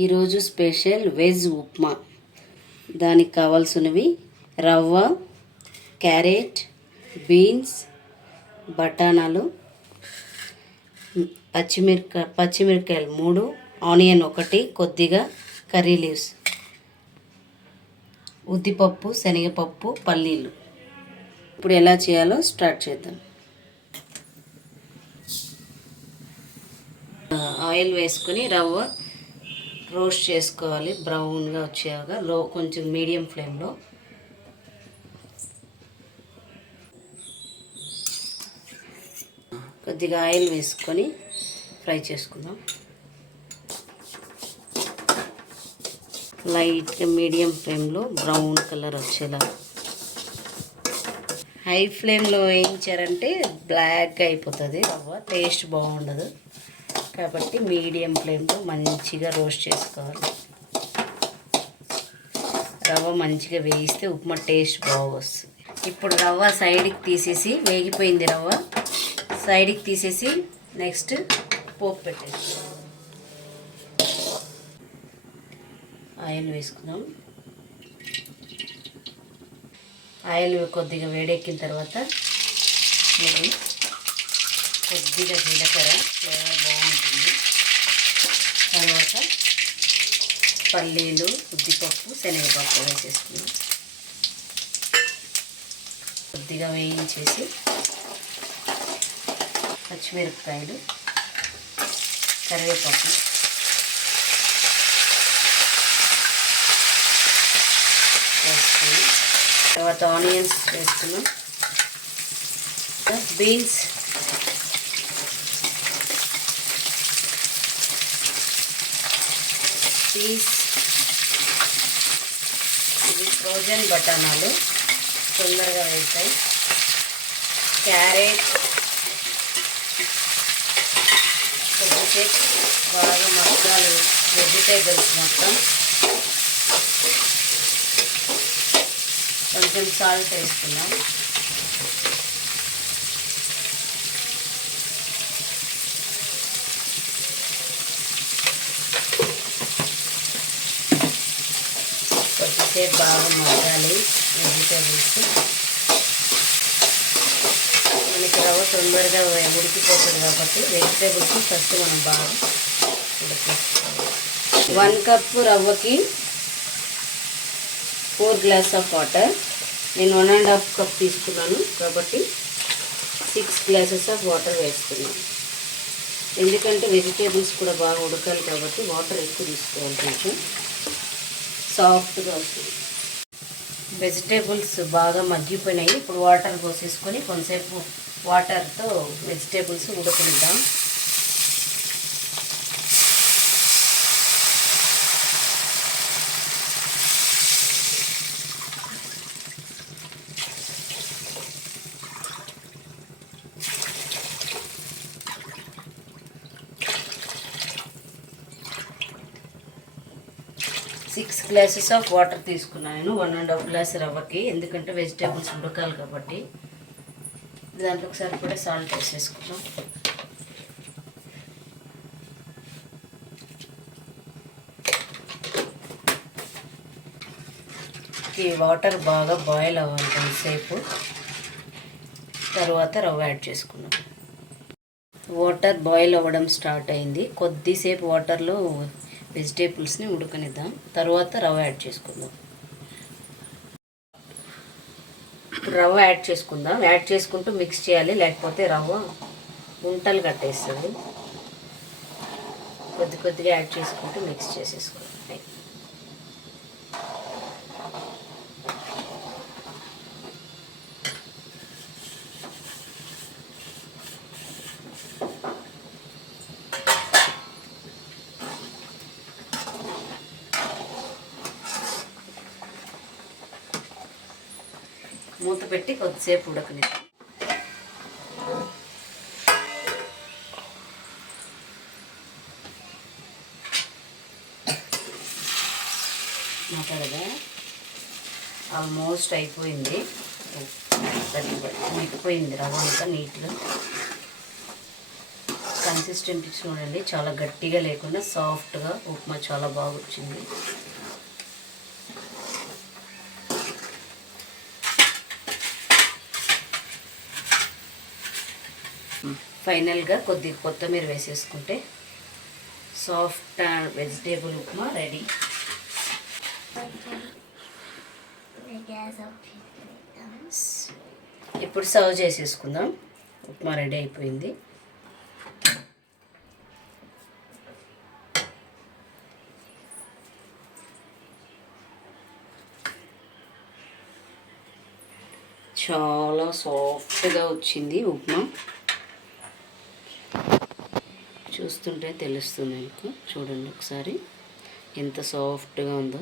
ఈరోజు special veg upma. దానికి కావాల్సినవి రవ్వ, క్యారెట్, బీన్స్, బఠానాలు, పచ్చిమిరపకాయలు 3, ఆనియన్ 1, కొద్దిగా కర్రీ లీవ్స్, ఉద్దిపప్పు, శనగపప్పు, పల్లీలు. ఇప్పుడు ఎలా చేయాలో స్టార్ట్ చేద్దాం. ఆయిల్ వేసుకొని రవ్వ రోస్ట్ చేసుకోవాలి. బ్రౌన్గా వచ్చేలాగా కొంచెం మీడియం ఫ్లేమ్లో. కొద్దిగా ఆయిల్ వేసుకొని ఫ్రై చేసుకుందాం. లైట్గా మీడియం ఫ్లేమ్లో బ్రౌన్ కలర్ వచ్చేలా. హై ఫ్లేమ్లో వేయించారంటే బ్లాక్గా అయిపోతుంది రవ్వ, టేస్ట్ బాగుండదు. కాబట్టి మీడియం ఫ్లేమ్లో మంచిగా రోస్ట్ చేసుకోవాలి. రవ్వ మంచిగా వేయిస్తే ఉప్మా టేస్ట్ బాగా వస్తుంది. ఇప్పుడు రవ్వ సైడ్కి తీసేసి, వేగిపోయింది రవ్వ, సైడ్కి తీసేసి నెక్స్ట్ పోపు పెట్టేసి ఆయిల్ వేసుకుందాం. ఆయిల్ కొద్దిగా వేడెక్కిన తర్వాత కొద్దిగా జీలకర్ర, ఫ్లేవర్ బాగుంటుంది. తర్వాత పల్లీలు, ఉద్దిపప్పు, శనగపప్పు వేసేసుకున్నాం. కొద్దిగా వేయించేసి పచ్చిమిరపకాయలు, కరివేపాకు వేసుకున్నాం. తర్వాత ఆనియన్స్ వేసుకున్నాం. బీన్స్, ఇది ఫ్రోజన్ బఠానాలు, తొందరగా వేస్తాయి. క్యారెట్ కొద్దిసేపు బాగా మగ్గాలి. వెజిటేబుల్స్ మొత్తం కొంచెం సాల్ట్ వేసుకున్నాం. కొద్దిసేపు బాగా మగ్గాలి వెజిటేబుల్స్. మనకి రవ్వ తొందరగా ఉడికిపోతుంది కాబట్టి వెజిటేబుల్స్ ఫస్ట్ మనం బాగా ఉడికించుకోవాలి. 1 కప్పు రవ్వకి 4 గ్లాస్ ఆఫ్ వాటర్. నేను 1.5 కప్ తీసుకున్నాను కాబట్టి 6 గ్లాసెస్ ఆఫ్ వాటర్ వేస్తున్నాను. ఎందుకంటే వెజిటేబుల్స్ కూడా బాగా ఉడకాలి కాబట్టి వాటర్ ఎక్కువ తీసుకోవాలి. కొంచెం సాఫ్ట్గా వస్తుంది. వెజిటేబుల్స్ బాగా మగ్గిపోయినాయి. ఇప్పుడు వాటర్ పోసేసుకొని కొంతసేపు వాటర్తో వెజిటేబుల్స్ ఉడకనిద్దాం. సిక్స్ గ్లాసెస్ ఆఫ్ వాటర్ తీసుకున్నాను నేను, 1.5 గ్లాస్ రవ్వకి. ఎందుకంటే వెజిటేబుల్స్ ఉడకాలి కాబట్టి. దాంట్లోకి సరిపడే సాల్ట్ వేసేసుకున్నాం. ఈ వాటర్ బాగా బాయిల్ అవ్వాలి కొంతసేపు. తర్వాత రవ్వ యాడ్ చేసుకున్నాం. వాటర్ బాయిల్ అవ్వడం స్టార్ట్ అయింది. కొద్దిసేపు వాటర్లో వెజిటేబుల్స్ని ఉడకనిద్దాం. తర్వాత రవ్వ యాడ్ చేసుకుందాం. రవ్వ యాడ్ చేసుకుందాం. యాడ్ చేసుకుంటూ మిక్స్ చేయాలి, లేకపోతే రవ్వ ఉంటలు కట్టేస్తుంది. కొద్దిగా యాడ్ చేసుకుంటూ మిక్స్ చేసేసుకోవాలి. మూత పెట్టి కొద్దిసేపు ఉడకనిద్దాం. మాట్లాడదా ఆల్మోస్ట్ అయిపోయింది. ఉడికిపోయింది రవ్వ అంతా నీట్గా. కన్సిస్టెంట్ చూడండి, చాలా గట్టిగా లేకుండా సాఫ్ట్గా ఉప్మా చాలా బాగా వచ్చింది. ఫైనల్గా కొద్దిగా కొత్తిమీర వేసేసుకుంటే soft and vegetable upma ready. ఇప్పుడు సర్వ్ చేసేసుకుందాం. ఉప్మా రెడీ అయిపోయింది. చాలా సాఫ్ట్గా వచ్చింది ఉప్మా, చూస్తుంటే తెలుస్తుంది మీకు. చూడండి ఒకసారి ఎంత సాఫ్ట్గా ఉందో.